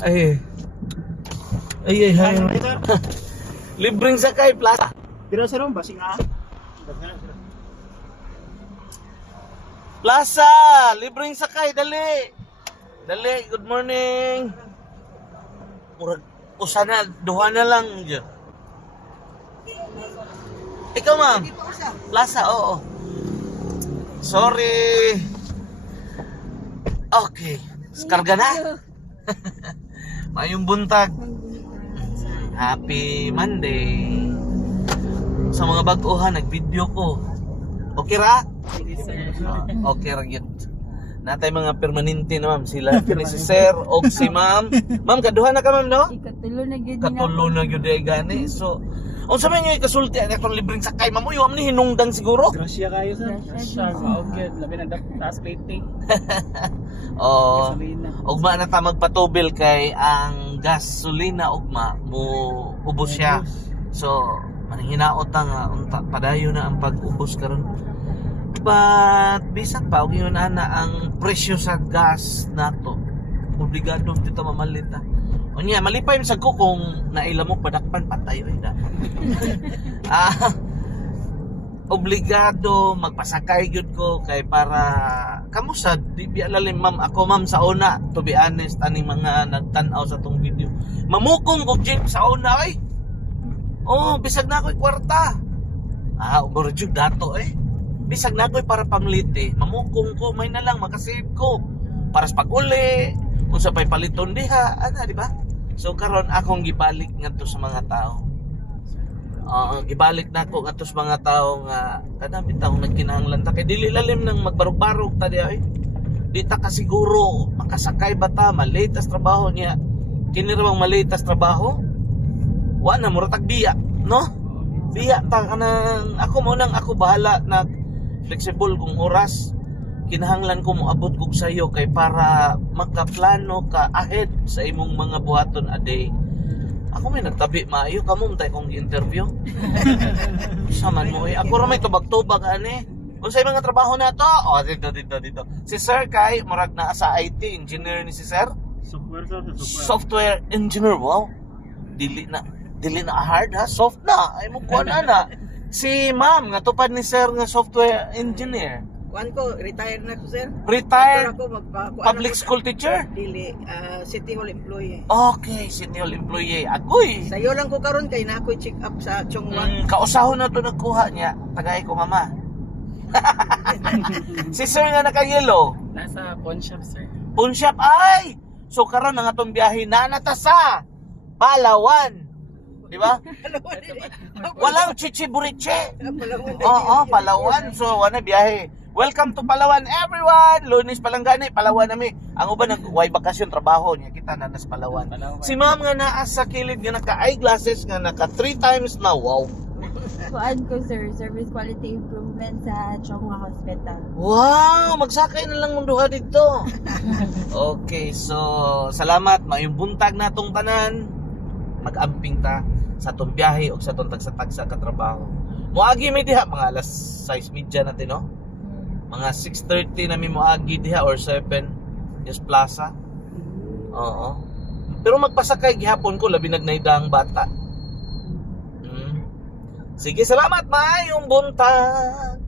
Ay. Ay. Libreng sakay plaza. Pero sa ron, basing ah. Plaza, libreng sakay, dali. Dali, good morning. Murag usa na, duha na lang dyan. Ikaw, ma'am. Plaza, oo. Sorry. Okay. Karga na. Mayong buntag. Happy Monday. Sa mga bag-ohan, nag-video ko. Okay ra? Okay ra yun. Natay mga permanente na ma'am. Sila ni si Sir o si ma'am. Ma'am, kaduha na ka ma'am, no? Ikatulo na gyud Katulo na yun ay gani. So, kung sabi nyo ikasulti, ang itong libreng sakay, ma'am, uyam ni hinungdan siguro. Grasya kayo sa. Grasya, maugid. Labi na taas plating. Oo. Gasolina. Ugma na ta magpatubil kay ang gasolina ugma mo ubos siya. So, manhinaot ta nga unta padayo na ang pag-ubos karon. But bisan pa og yun ana ang presyo sa gas nato. Obligado dito mamalit ta. Unya malipay sa ko kung nailamok padakpan patay oi da. Obligado magpasakay gyud ko kay para kamo sa di bialalim ma'am ako ma'am sa una to be honest aning mga nagtan-aw sa tong video. Mamukong og jeep sa una oy. Oh, bisag na ako'y kwarta. Umuro jud dato eh. Bisag na ako'y para pamliti. Mamukong ko, may na lang, makasave ko. Para sa pag-uli, kung sa pa'y paliton diha, di ba? So, karon akong gibalik ngadto sa mga tao. Gibalik na ako ngadto sa mga tao nga, kadami taong nagkinahanglan ta. Kay dili lalim nang magbarog-barog ta diha eh. Di ta kasiguro, makasakay ba ta, malitas trabaho niya. Kinirawang malitas trabaho, wala na, muratag biya, no? Biya ta kanang ako mo nang ako bahala na flexible kung oras kinahanglan ko moabot kog sayo kay para makaplano ka ahead sa imong mga buhaton a day. Ako may nagtabi maayo kamo tay kong interview. Saman mo ako ra may tubag-tubag ani. Unsay mga trabaho na to? Dito. Si Sir kay murag na sa IT engineer ni si Sir. Software engineer, wow. Dili na hard ha, soft na. Ay mo kuan ana. Si ma'am nga tupad ni Sir nga software engineer. Kuan ko, retired na ko, sir. Retired Ako, public school teacher. Dili, City Hall employee. Okay, City Hall employee. Agoy. Sayo lang ko karon kay na ako check up sa Chongwa. Kausahon na to nagkuha niya. Tagay ko mama. Si Sir nga naka-yellow. Nasa pawn shop, sir. Pawn shop ay. So karon nga atong biyahe na nata sa Palawan. Di ba? Walang chichiburiche. Oo, Palawan. So, wala biyahe. Welcome to Palawan, everyone. Lunes pa lang gani, Palawan nami. Ang uban nag-way bakasyon trabaho niya. Kita na nas Palawan. Si ma'am nga naa sa kilid nga naka-eyeglasses nga naka 3 times na. Wow. Kuan ko sir, service quality improvement sa Chongwa Hospital. Wow, magsakay na lang mong duha dito. Okay, so salamat. Mayong buntag na tong tanan. Mag-amping ta sa tong biyahe o sa tong tagsa-tagsa ka trabaho. Moagi mi diha mga alas 6:30 natin no. Mga 6:30 na mi moagi diha or 7 just plaza. Oo. Pero magpasakay gihapon ko labi nagnaydang bata. Sige, salamat, mayong buntag.